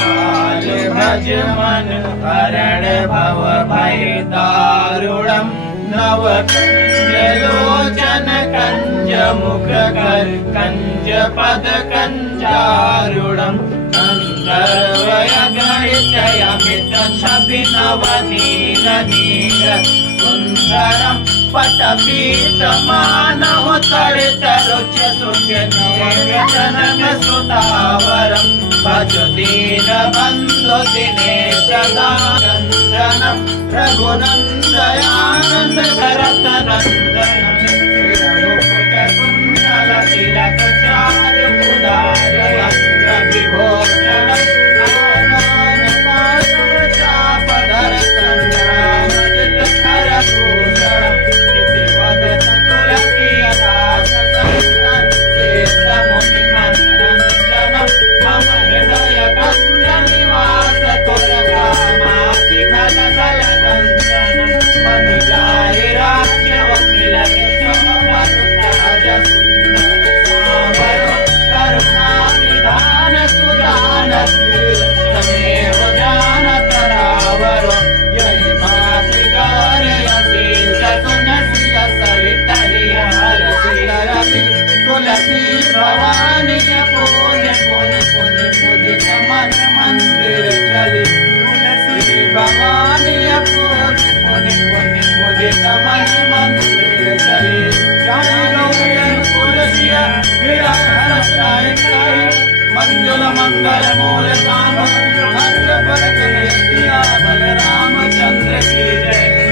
गोपाल भज मन हरण भव भय दारुणम् नव कंज लोचन कंज मुख कर कंज पद कंजारुणम् गंधर्वय गणित यमित छवि नवनील नील सुंदरम् पटपीत मानव तड़ित रुच सुजनम सुतावरम् भज दीन बंधु दिनेश दानंदनम् रघुनंदयानंद करत नंदनम् मुकुट कुंडल तिलक चारु उदार वक्र विभूषणम् आनन पाशुर चापधर संग्राम कर भूषणम् इति वदत तुलसी दास संतन शेष मुनि मनरंजनम् मम हृदय कंज निवास तुलगामाति खल दल गंजनम् मनुजाय राज्य वकील विश्ववर सहज सुंदर सावर करुणा निधान सुजानशील तमेव जानत रावर यही मातृकार यशील सुनसिय सरित हर सिरवि तुलसी भवानी पुण्य पुण्य पुण्य मुदित मन मंदिर चली तुलसी भवानी पुण्य पुण्य पुण्य मुदित मन मंदिर चली जय गौरी तुलसी मंजुल मंगल मूल काम हर पर बलराम चंद्र की जय।